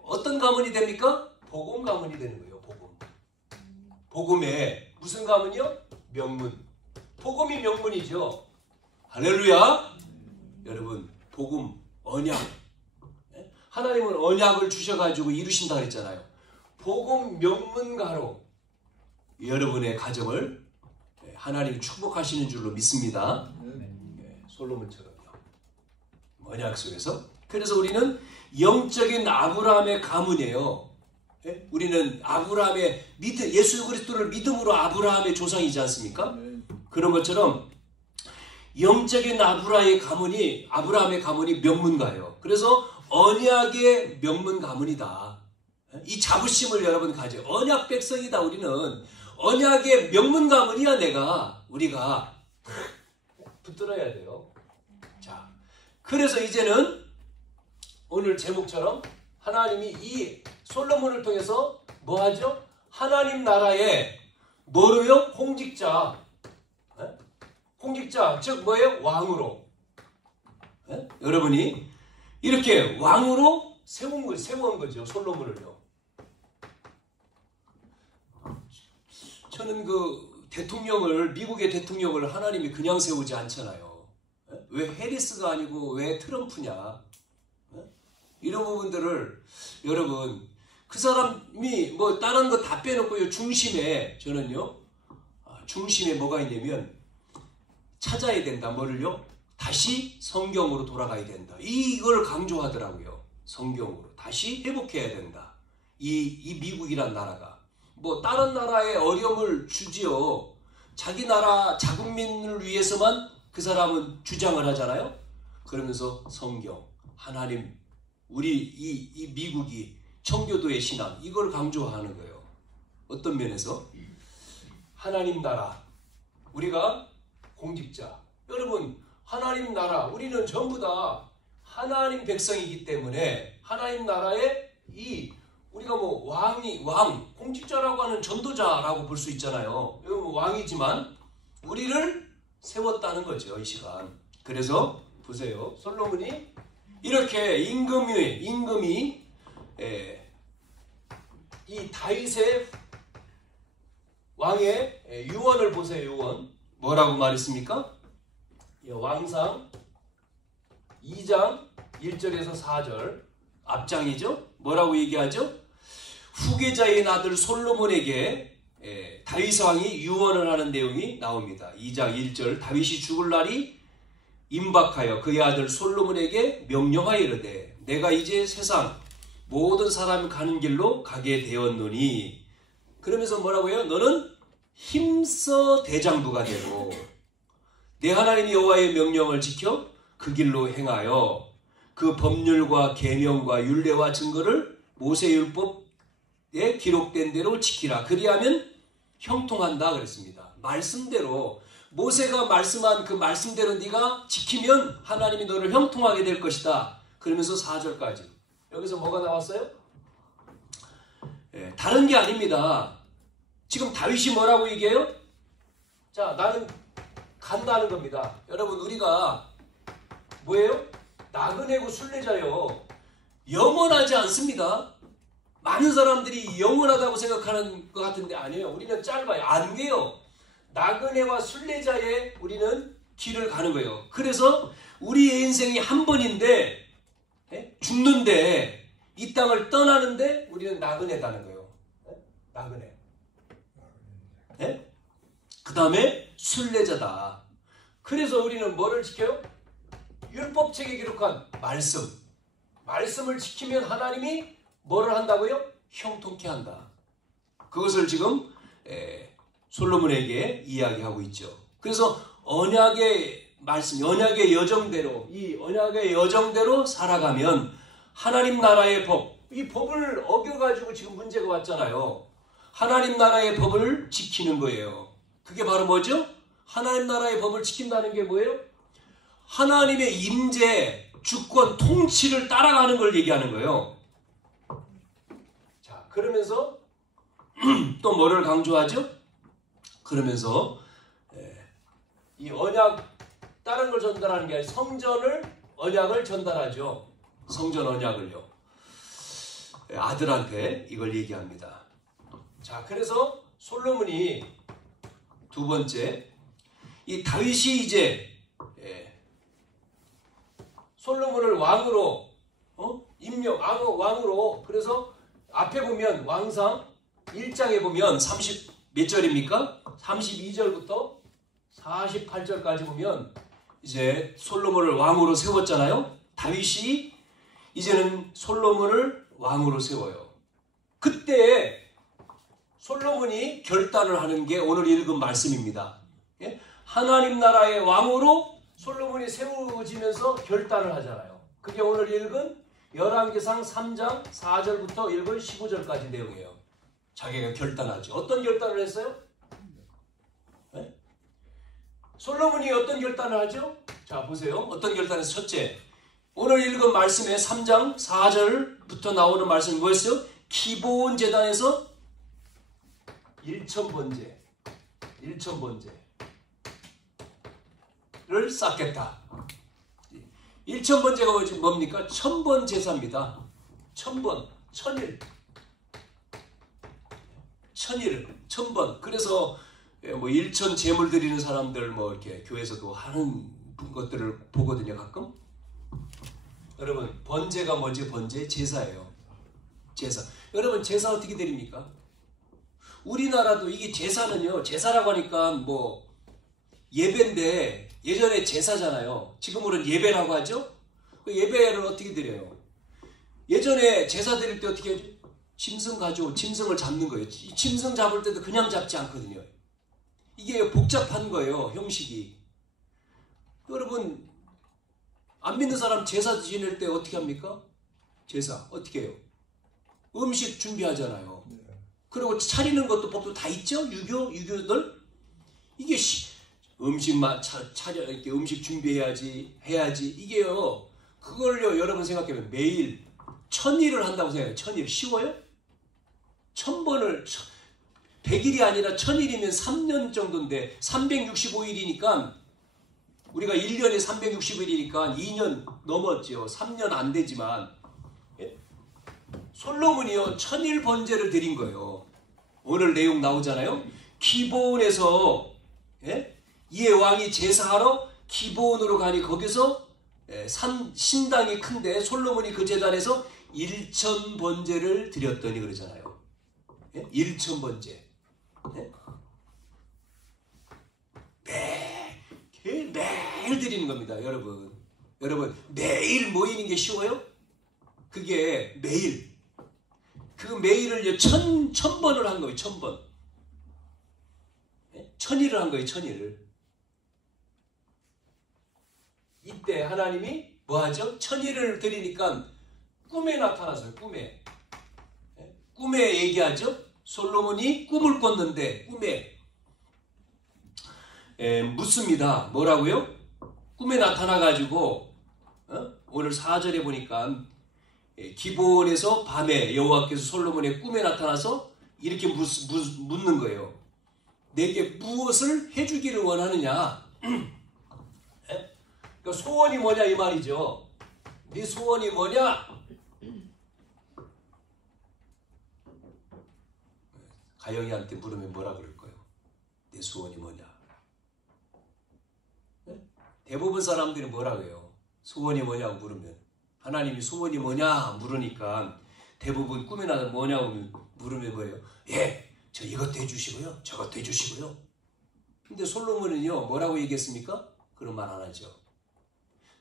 어떤 가문이 됩니까? 복음 가문이 되는 거예요. 복음에 무슨 가문이요? 명문. 복음이 명문이죠. 할렐루야. 여러분, 복음, 언약. 하나님은 언약을 주셔가지고 이루신다 그랬잖아요. 복음 명문가로 여러분의 가정을 하나님이 축복하시는 줄로 믿습니다. 솔로몬처럼요. 언약 속에서. 그래서 우리는 영적인 아브라함의 가문이에요. 우리는 아브라함의 예수 그리스도를 믿음으로 아브라함의 조상이지 않습니까? 그런 것처럼 영적인 아브라함의 가문이 명문가예요. 그래서 언약의 명문 가문이다. 이 자부심을 여러분 가져요. 언약 백성이다. 우리는 언약의 명문 가문이야. 우리가 붙들어야 돼요. 자, 그래서 이제는 오늘 제목처럼 하나님이 이 솔로몬을 통해서 뭐 하죠? 하나님 나라의 뭐로요? 공직자, 즉 뭐예요? 왕으로. 여러분이 이렇게 왕으로 세운 거죠. 솔로몬을요. 저는 미국의 대통령을 하나님이 그냥 세우지 않잖아요. 왜 해리스가 아니고 왜 트럼프냐? 이런 부분들을 여러분, 그 사람이 뭐 다른 거 다 빼놓고요. 중심에 뭐가 있냐면 찾아야 된다. 뭐를요? 다시 성경으로 돌아가야 된다. 이걸 강조하더라고요. 성경으로 다시 회복해야 된다. 이 미국이란 나라가 뭐 다른 나라에 어려움을 주지요. 자기 나라 자국민을 위해서만 그 사람은 주장을 하잖아요. 그러면서 성경, 하나님, 우리 이 미국이 청교도의 신앙, 이걸 강조하는 거예요. 어떤 면에서? 하나님 나라, 우리가 공직자. 여러분, 하나님 나라, 우리는 전부 다 하나님 백성이기 때문에 하나님 나라의 우리가 뭐 왕, 공직자라고 하는 전도자라고 볼 수 있잖아요. 여러분 왕이지만 우리를 세웠다는 거죠, 이 시간. 그래서 보세요. 솔로몬이 이렇게 임금이 이 다윗의 왕의 유언을 보세요. 유언. 뭐라고 말했습니까? 왕상 2장 1절에서 4절 앞장이죠. 뭐라고 얘기하죠? 후계자인 아들 솔로몬에게 다윗 왕이 유언을 하는 내용이 나옵니다. 2장 1절 다윗이 죽을 날이 임박하여 그의 아들 솔로몬에게 명령하여 이르되 내가 이제 세상 모든 사람 가는 길로 가게 되었노니. 그러면서 뭐라고 해요? 너는 힘써 대장부가 되고 내 하나님 여호와의 명령을 지켜 그 길로 행하여 그 법률과 계명과 율례와 증거를 모세율법에 기록된 대로 지키라. 그리하면 형통한다 그랬습니다. 말씀대로 모세가 말씀한 그 말씀대로 네가 지키면 하나님이 너를 형통하게 될 것이다. 그러면서 4절까지. 여기서 뭐가 나왔어요? 다른 게 아닙니다. 지금 다윗이 뭐라고 얘기해요? 자, 나는 간다는 겁니다. 여러분, 우리가 뭐예요? 나그네고 순례자요. 영원하지 않습니다. 많은 사람들이 영원하다고 생각하는 것 같은데 아니에요. 우리는 짧아요. 안개요. 나그네와 순례자의 우리는 길을 가는 거예요. 그래서 우리의 인생이 한 번인데 죽는데 이 땅을 떠나는데 우리는 나그네다는 거예요. 나그네. 그 다음에 순례자다. 그래서 우리는 뭐를 지켜요? 율법책에 기록한 말씀을 지키면 하나님이 뭐를 한다고요? 형통케 한다. 그것을 지금 솔로몬에게 이야기하고 있죠. 그래서 언약의 말씀, 언약의 여정대로 살아가면 하나님 나라의 법, 이 법을 어겨가지고 지금 문제가 왔잖아요. 하나님 나라의 법을 지키는 거예요. 그게 바로 뭐죠? 하나님 나라의 법을 지킨다는 게 뭐예요? 하나님의 임재, 주권, 통치를 따라가는 걸 얘기하는 거예요. 자, 그러면서 또 뭐를 강조하죠? 그러면서 이 언약, 다른 걸 전달하는 게 아니라 언약을 전달하죠. 성전 언약을요. 아들한테 이걸 얘기합니다. 자, 그래서 솔로몬이 두 번째, 이 다윗이 이제 솔로몬을 왕으로 임명 왕으로. 그래서 앞에 보면 왕상 1장에 보면 30 몇 절입니까? 32절부터 48절까지 보면 이제 솔로몬을 왕으로 세웠잖아요. 다윗이 이제는 솔로몬을 왕으로 세워요. 그때 솔로몬이 결단을 하는 게 오늘 읽은 말씀입니다. 예? 하나님 나라의 왕으로 솔로몬이 세워지면서 결단을 하잖아요. 그게 오늘 읽은 열왕기상 3장 4절부터 읽은 15절까지 내용이에요. 자기가 결단하죠. 어떤 결단을 했어요? 네? 솔로몬이 어떤 결단을 하죠? 자, 보세요. 어떤 결단을 했어요? 첫째, 오늘 읽은 말씀의 3장 4절부터 나오는 말씀이 뭐였어요? 기브온 제단에서 1,000번제를 쌓겠다. 1,000번제가 뭡니까? 1,000번 제사입니다. 1,000번, 1,000일. 1,000번. 그래서 뭐 1,000 제물 드리는 사람들 뭐 이렇게 교회에서도 하는 것들을 보거든요, 가끔. 여러분, 번제가 뭐지? 번제? 제사예요. 제사. 여러분, 제사 어떻게 드립니까? 우리나라도 이게 제사는요, 제사라고 하니까 뭐 예배인데 예전에 제사잖아요. 지금으로는 예배라고 하죠. 그 예배를 어떻게 드려요? 예전에 제사 드릴 때 어떻게 하죠? 짐승 가지고 짐승을 잡는 거예요. 짐승 잡을 때도 그냥 잡지 않거든요. 이게 복잡한 거예요, 형식이. 여러분, 안 믿는 사람 제사 지낼 때 어떻게 합니까? 제사 어떻게 해요? 음식 준비하잖아요. 그리고 차리는 것도 법도 다 있죠? 유교들. 이게 음식만 차려 이렇게 음식 준비해야지 해야지. 이게요. 그걸요, 여러분 생각해보면 매일 1,000일을 한다고 생각해요. 1,000일 쉬워요? 1,000번을 100일이 아니라 1,000일이면 3년 정도인데 365일이니까 우리가 1년에 360일이니까 2년 넘었죠. 3년 안 되지만 솔로몬이요 1,000일 번제를 드린 거예요. 오늘 내용 나오잖아요. 기브온에서 이에 왕이 제사하러 기브온으로 가니 거기서 신당이 큰데 솔로몬이 그 제단에서 1,000번제를 드렸더니 그러잖아요. 1,000번제. 매일 드리는 겁니다, 여러분. 여러분, 매일 모이는 게 쉬워요? 그게 매일. 그 매일을 1,000번을 한 거예요, 1,000번. 1,000일을 한 거예요, 1,000일을. 이때 하나님이 뭐 하죠? 1,000일을 드리니까 꿈에 나타나서요, 꿈에. 꿈에 얘기하죠? 솔로몬이 꿈을 꿨는데, 꿈에. 묻습니다. 뭐라고요? 꿈에 나타나가지고, 오늘 4절에 보니까, 기브온에서 밤에 여호와께서 솔로몬의 꿈에 나타나서 이렇게 묻는 거예요. 내게 무엇을 해주기를 원하느냐? 그러니까 소원이 뭐냐 이 말이죠. 네 소원이 뭐냐? 가영이한테 물으면 뭐라 그럴 거예요? 내 소원이 뭐냐? 대부분 사람들이 뭐라고 해요? 소원이 뭐냐고 물으면 하나님이 소원이 뭐냐 물으니까 대부분 꿈이나 뭐냐고 물으면 뭐예요? 예, 저 이것도 해주시고요, 저것도 해주시고요. 근데 솔로몬은요 뭐라고 얘기했습니까? 그런 말 안 하죠.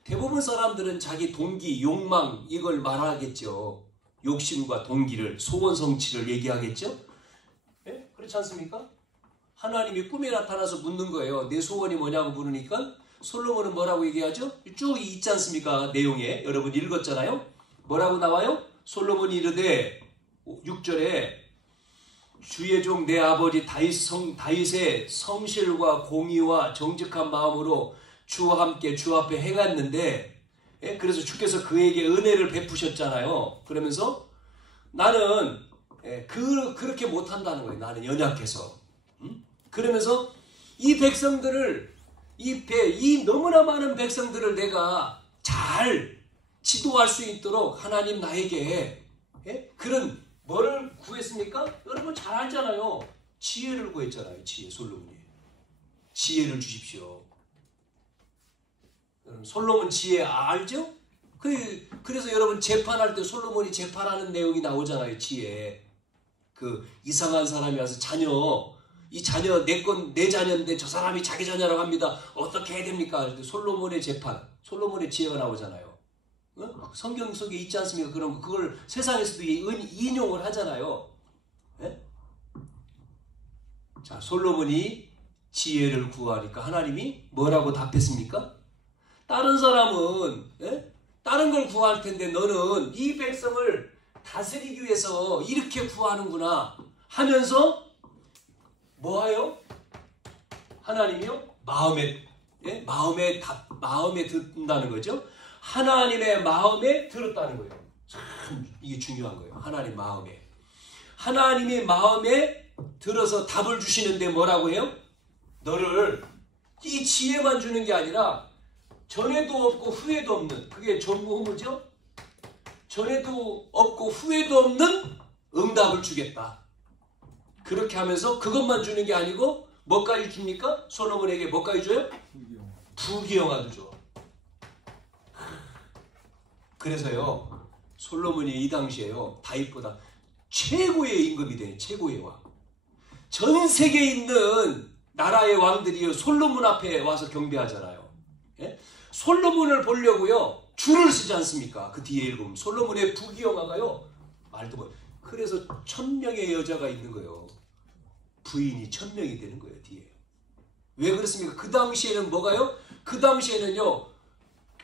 대부분 사람들은 자기 동기, 욕망 이걸 말하겠죠. 욕심과 동기를, 소원 성취를 얘기하겠죠. 예? 그렇지 않습니까? 하나님이 꿈에 나타나서 묻는 거예요. 내 소원이 뭐냐고 물으니까 솔로몬은 뭐라고 얘기하죠? 쭉 있지 않습니까? 내용에 여러분 읽었잖아요. 뭐라고 나와요? 솔로몬이 이르되 6절에 주의 종 내 아버지 다윗의 성실과 공의와 정직한 마음으로 주와 함께 주 앞에 행했는데, 그래서 주께서 그에게 은혜를 베푸셨잖아요. 그러면서 나는 그렇게 못한다는 거예요. 나는 연약해서. 그러면서 이 백성들을 이 너무나 많은 백성들을 내가 잘 지도할 수 있도록 하나님 나에게 그런 뭐를 구했습니까? 여러분 잘 알잖아요. 지혜를 구했잖아요. 지혜, 솔로몬이. 지혜를 주십시오. 여러분 솔로몬 지혜 알죠? 그래서 여러분 재판할 때 솔로몬이 재판하는 내용이 나오잖아요. 지혜. 그 이상한 사람이 와서 이 자녀 내 자녀인데 저 사람이 자기 자녀라고 합니다. 어떻게 해야 됩니까? 솔로몬의 재판, 솔로몬의 지혜가 나오잖아요. 성경 속에 있지 않습니까? 그런 거. 그걸 세상에서도 인용을 하잖아요. 네? 자, 솔로몬이 지혜를 구하니까 하나님이 뭐라고 답했습니까? 다른 사람은 다른 걸 구할 텐데 너는 이 백성을 다스리기 위해서 이렇게 구하는구나 하면서 뭐하요? 하나님이요? 마음에 듣는다는 거죠. 하나님의 마음에 들었다는 거예요. 참 이게 중요한 거예요. 하나님이 마음에 들어서 답을 주시는데 뭐라고 해요? 너를 이 지혜만 주는 게 아니라 전에도 없고 후에도 없는, 그게 전무후무죠? 전에도 없고 후에도 없는 응답을 주겠다. 그렇게 하면서 그것만 주는 게 아니고 뭐까지 줍니까? 솔로몬에게 뭐까지 줘요? 부귀영화도 줘. 그래서요, 솔로몬이 이 당시에요, 다윗보다 최고의 임금이 된 최고의 왕. 전 세계에 있는 나라의 왕들이 솔로몬 앞에 와서 경배하잖아요. 예? 솔로몬을 보려고요 줄을 쓰지 않습니까? 그 뒤에 읽으면 솔로몬의 부귀영화가요 말도 못. 그래서 1000명의 여자가 있는 거예요. 부인이 1000명이 되는 거예요 뒤에. 왜 그렇습니까? 그 당시에는 뭐가요? 그 당시에는요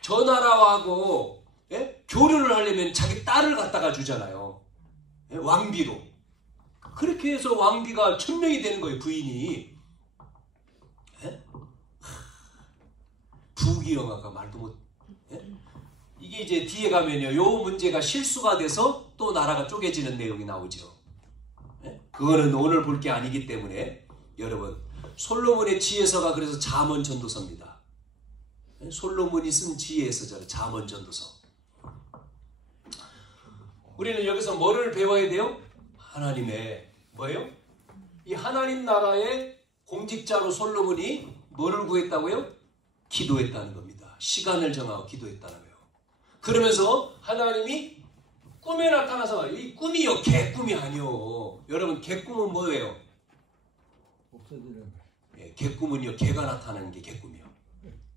저 나라하고 교류를 하려면 자기 딸을 갖다가 주잖아요. 왕비로. 그렇게 해서 왕비가 1000명이 되는 거예요 부인이. 부귀영화가 말도 못. 이게 이제 뒤에 가면요 요 문제가 실수가 돼서 또 나라가 쪼개지는 내용이 나오죠. 그거는 오늘 볼 게 아니기 때문에 여러분 솔로몬의 지혜서가 그래서 잠언전도서입니다. 솔로몬이 쓴 지혜서잖아요. 잠언전도서. 우리는 여기서 뭐를 배워야 돼요? 하나님의 뭐예요? 이 하나님 나라의 공직자로 솔로몬이 뭐를 구했다고요? 기도했다는 겁니다. 시간을 정하고 기도했다는 거예요. 그러면서 하나님이 꿈에 나타나서 이 꿈이요 개꿈이 아니요. 여러분 개꿈은 뭐예요? 개꿈은요 개가 나타나는 게 개꿈이요.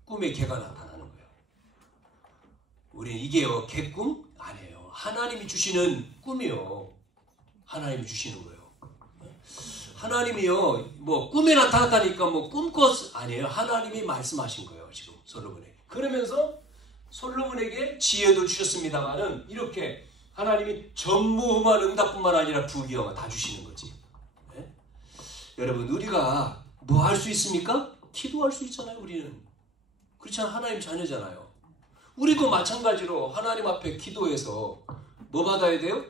꿈에 개가 나타나는 거예요. 우리는 이게요 개꿈 아니에요. 하나님이 주시는 꿈이요. 하나님이 주시는 거예요. 하나님이요 뭐 꿈에 나타났다니까 뭐 꿈꿨 아니에요. 하나님이 말씀하신 거예요 지금 솔로몬에게. 그러면서 솔로몬에게 지혜도 주셨습니다만은 이렇게 하나님이 전무후무한 응답뿐만 아니라 부귀영화 다 주시는 거지. 네? 여러분 우리가 뭐 할 수 있습니까? 기도할 수 있잖아요. 우리는 그렇잖아요. 하나님 자녀잖아요. 우리도 마찬가지로 하나님 앞에 기도해서 뭐 받아야 돼요?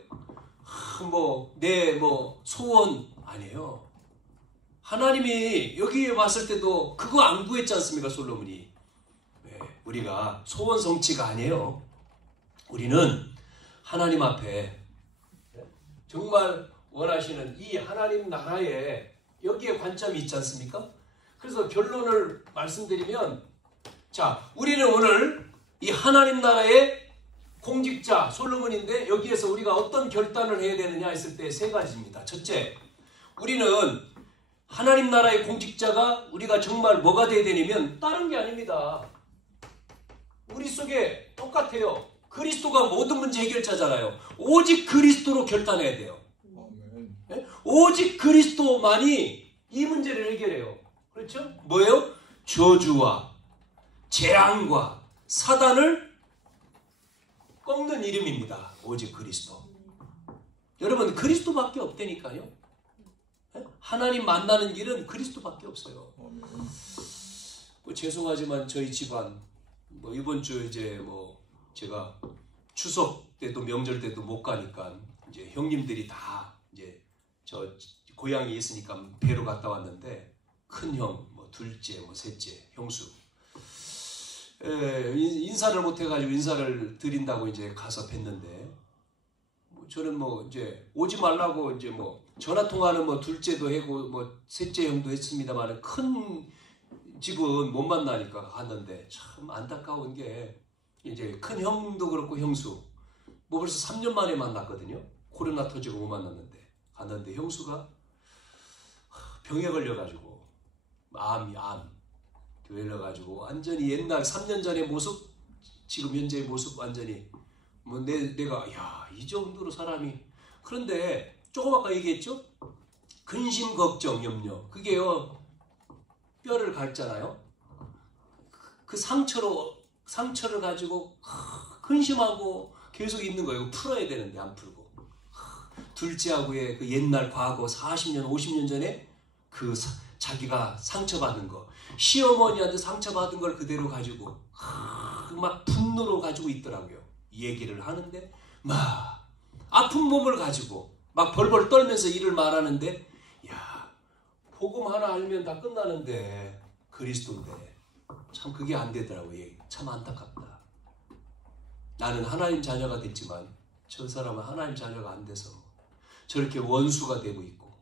내 소원 아니에요. 하나님이 여기에 왔을 때도 그거 안 구했지 않습니까? 솔로몬이. 네, 우리가 소원 성취가 아니에요. 우리는 하나님 앞에 정말 원하시는 이 하나님 나라에 여기에 관점이 있지 않습니까? 그래서 결론을 말씀드리면 자, 우리는 오늘 이 하나님 나라의 공직자 솔로몬인데 여기에서 우리가 어떤 결단을 해야 되느냐 했을 때 세 가지입니다. 첫째, 우리는 하나님 나라의 공직자가 우리가 정말 뭐가 돼야 되냐면 다른 게 아닙니다. 우리 속에 똑같아요. 그리스도가 모든 문제 해결자잖아요. 오직 그리스도로 결단해야 돼요. 네? 오직 그리스도만이 이 문제를 해결해요. 그렇죠? 뭐예요? 저주와 재앙과 사단을 꺾는 이름입니다. 오직 그리스도. 여러분 그리스도밖에 없다니까요. 네? 하나님 만나는 길은 그리스도밖에 없어요. 죄송하지만 저희 집안 이번 주 이제 제가 추석 때도 명절 때도 못 가니까 이제 형님들이 다 이제 저 고향에 있으니까 배로 갔다 왔는데 큰 형, 둘째, 셋째, 형수 인사를 못 해가지고 인사를 드린다고 이제 가서 뵀는데 저는 이제 오지 말라고 이제 전화 통화는 둘째도 하고 셋째 형도 했습니다만 큰 집은 못 만나니까 갔는데 참 안타까운 게 이제 큰 형도 그렇고 형수 뭐 벌써 3년 만에 만났거든요. 코로나 터지고 못 만났는데 갔는데 형수가 병에 걸려가지고 암 걸려가지고 완전히 옛날 3년 전의 모습 지금 현재의 모습 완전히 뭐 내가 야, 이 정도로 사람이 그런데 조금 아까 얘기했죠? 근심 걱정 염려 그게요 뼈를 갈잖아요. 그 상처를 가지고 근심하고 계속 있는 거예요. 풀어야 되는데 안 풀고 둘째하고의 그 옛날 과거 40년 50년 전에 그 자기가 상처받은 거 시어머니한테 상처받은 걸 그대로 가지고 막 분노로 가지고 있더라고요. 이 얘기를 하는데 막 아픈 몸을 가지고 막 벌벌 떨면서 일을 말하는데 야 복음 하나 알면 다 끝나는데 그리스도인데 참 그게 안 되더라고요. 참 안타깝다. 나는 하나님 자녀가 됐지만 저 사람은 하나님 자녀가 안 돼서 저렇게 원수가 되고 있고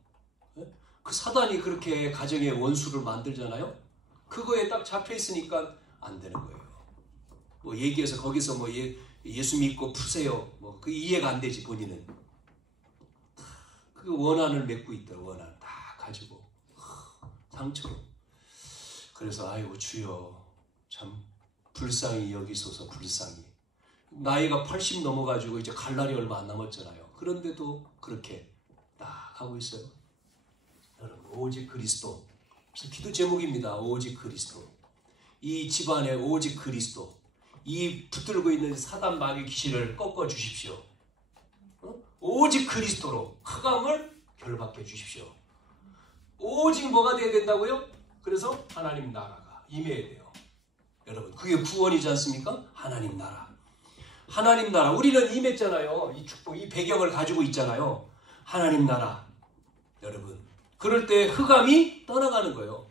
그 사단이 그렇게 가정의 원수를 만들잖아요. 그거에 딱 잡혀 있으니까 안 되는 거예요. 뭐 얘기해서 거기서 뭐 예수 믿고 푸세요. 뭐 그 이해가 안 되지 본인은. 그 원한을 맺고 있더라. 원한 다 가지고 상처로. 그래서 아이고 주여 참 불쌍히 여기소서 불쌍히. 나이가 80 넘어가지고 이제 갈 날이 얼마 안 남았잖아요. 그런데도 그렇게 딱 하고 있어요. 여러분 오직 그리스도. 그래서 기도 제목입니다. 오직 그리스도. 이 집안에 오직 그리스도. 이 붙들고 있는 사단 마귀 귀신을 꺾어 주십시오. 오직 그리스도로 흑암을 결박해 주십시오. 오직 뭐가 돼야 된다고요? 그래서 하나님 나라가 임해야 돼요. 여러분 그게 구원이지 않습니까? 하나님 나라. 하나님 나라. 우리는 임했잖아요. 이 축복, 이 배경을 가지고 있잖아요. 하나님 나라. 여러분 그럴 때 흑암이 떠나가는 거예요.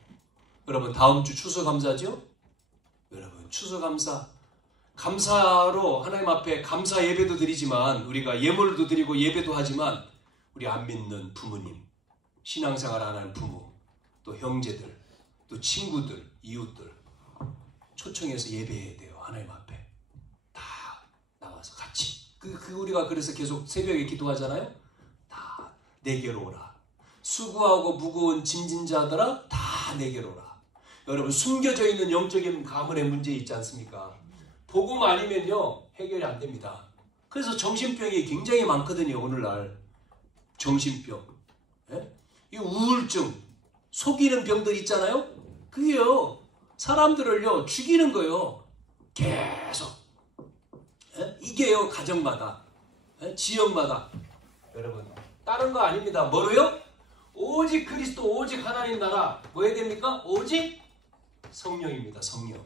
여러분 다음 주 추수감사죠? 여러분 추수감사 감사로 하나님 앞에 감사 예배도 드리지만 우리가 예물도 드리고 예배도 하지만 우리 안 믿는 부모님, 신앙생활 안 하는 부모, 또 형제들, 또 친구들, 이웃들 초청해서 예배해야 돼요. 하나님 앞에 다 나와서 같이 우리가 그래서 계속 새벽에 기도하잖아요. 다 내게로 오라. 수고하고 무거운 짐진 자들아 다 내게로 오라. 여러분 숨겨져 있는 영적인 가문의 문제 있지 않습니까? 복음 아니면요 해결이 안 됩니다. 그래서 정신병이 굉장히 많거든요. 오늘날 정신병, 이 우울증, 속이는 병들 있잖아요. 그게요 사람들을요 죽이는 거예요. 계속 이게요 가정마다, 지역마다. 여러분 다른 거 아닙니다. 뭐로요? 오직 그리스도, 오직 하나님 나라. 뭐 해야 됩니까? 오직 성령입니다. 성령.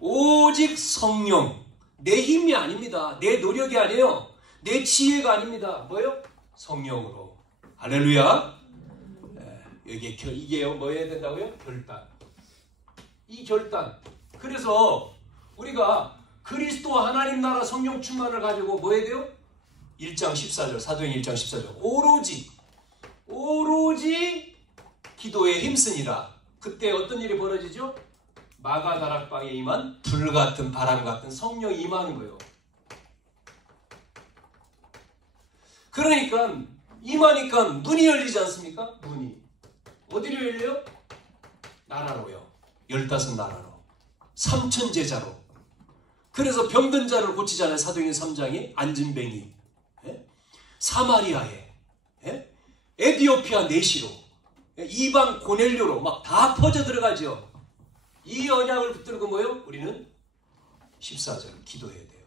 오직 성령. 내 힘이 아닙니다. 내 노력이 아니에요. 내 지혜가 아닙니다. 뭐요? 성령으로. 할렐루야. 이게요 뭐 해야 된다고요? 결단. 이 결단. 그래서 우리가 그리스도 하나님 나라 성령 충만을 가지고 뭐 해야 돼요? 1장 14절 사도행 1장 14절 오로지 기도에 힘쓰니라. 그때 어떤 일이 벌어지죠? 마가다락방에 임한 불같은 바람 같은 성령이 임하는 거예요. 그러니까 임하니까 문이 열리지 않습니까? 문이 어디로 열려요? 나라로요. 15나라로 3천 제자로. 그래서 병든 자를 고치잖아요. 사도행전 3장에 안진뱅이, 사마리아에, 에디오피아 내시로, 이방 고넬료로 막 다 퍼져 들어가죠. 이 언약을 붙들고 뭐요? 우리는 14절 기도해야 돼요.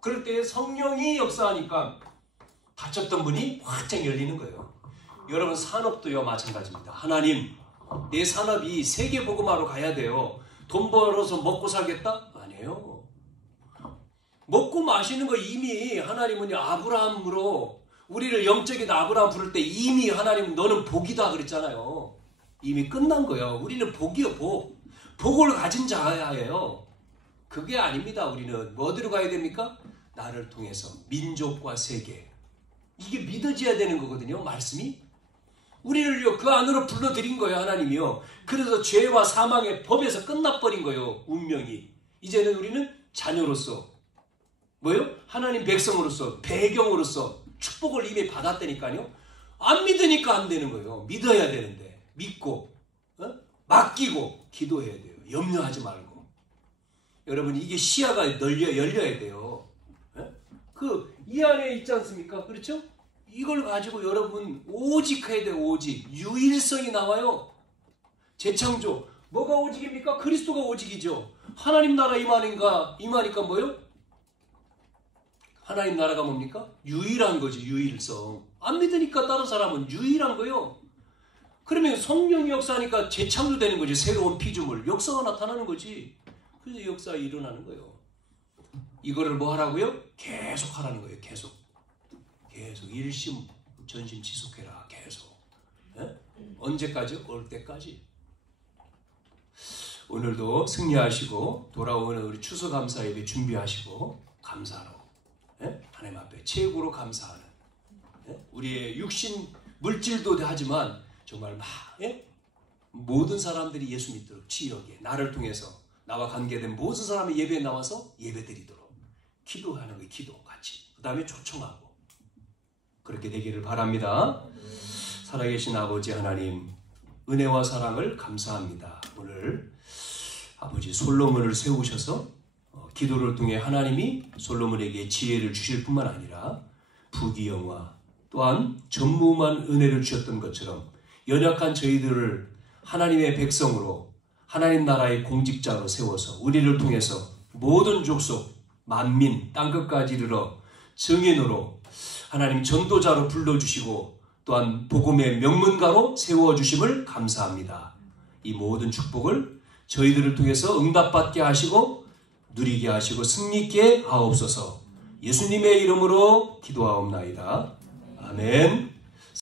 그럴 때 성령이 역사하니까 닫혔던 문이 활짝 열리는 거예요. 여러분 산업도요 마찬가지입니다. 하나님 내 산업이 세계 복음화로 가야 돼요. 돈 벌어서 먹고 살겠다? 아니에요. 먹고 마시는 거 이미 하나님은 아브라함으로 우리를 영적인 아브라함 부를 때 이미 하나님 너는 복이다 그랬잖아요. 이미 끝난 거예요. 우리는 복이요 복. 복을 가진 자예요. 그게 아닙니다. 우리는 뭐 어디로 가야 됩니까? 나를 통해서 민족과 세계. 이게 믿어져야 되는 거거든요. 말씀이. 우리를요 그 안으로 불러들인 거예요. 하나님이요. 그래서 죄와 사망의 법에서 끝나버린 거예요. 운명이. 이제는 우리는 자녀로서 뭐요? 하나님 백성으로서 배경으로서 축복을 이미 받았다니까요. 안 믿으니까 안 되는 거예요. 믿어야 되는데 믿고 맡기고 기도해야 돼요. 염려하지 말고. 여러분 이게 시야가 열려야 돼요. 이 안에 있지 않습니까? 그렇죠? 이걸 가지고 여러분 오직 해야 돼요. 오직. 유일성이 나와요. 재창조. 뭐가 오직입니까? 그리스도가 오직이죠. 하나님 나라 임하니까 뭐요? 하나님 나라가 뭡니까? 유일한 거지. 유일성. 안 믿으니까 다른 사람은 유일한 거요. 그러면 성령이 역사하니까 재창조되는 거지. 새로운 피조물. 역사가 나타나는 거지. 그래서 역사가 일어나는 거예요. 이거를 뭐 하라고요? 계속 하라는 거예요. 계속 일심 전심 지속해라. 계속. 언제까지? 올 때까지. 오늘도 승리하시고 돌아오는 우리 추수감사 예배 준비하시고 감사로 하나님 앞에 최고로 감사하는 우리의 육신 물질도 하지만 정말 모든 사람들이 예수 믿도록 지역에 나를 통해서 나와 관계된 모든 사람의 예배에 나와서 예배드리도록 기도하는 거예요. 기도 같이. 그 다음에 초청하고 그렇게 되기를 바랍니다. 살아계신 아버지 하나님 은혜와 사랑을 감사합니다. 오늘 아버지 솔로몬을 세우셔서 기도를 통해 하나님이 솔로몬에게 지혜를 주실 뿐만 아니라 부귀영화 또한 전무한 은혜를 주셨던 것처럼 연약한 저희들을 하나님의 백성으로 하나님 나라의 공직자로 세워서 우리를 통해서 모든 족속, 만민, 땅끝까지 이르러 증인으로 하나님 전도자로 불러주시고 또한 복음의 명문가로 세워주심을 감사합니다. 이 모든 축복을 저희들을 통해서 응답받게 하시고 누리게 하시고 승리있게 하옵소서. 예수님의 이름으로 기도하옵나이다. 아멘.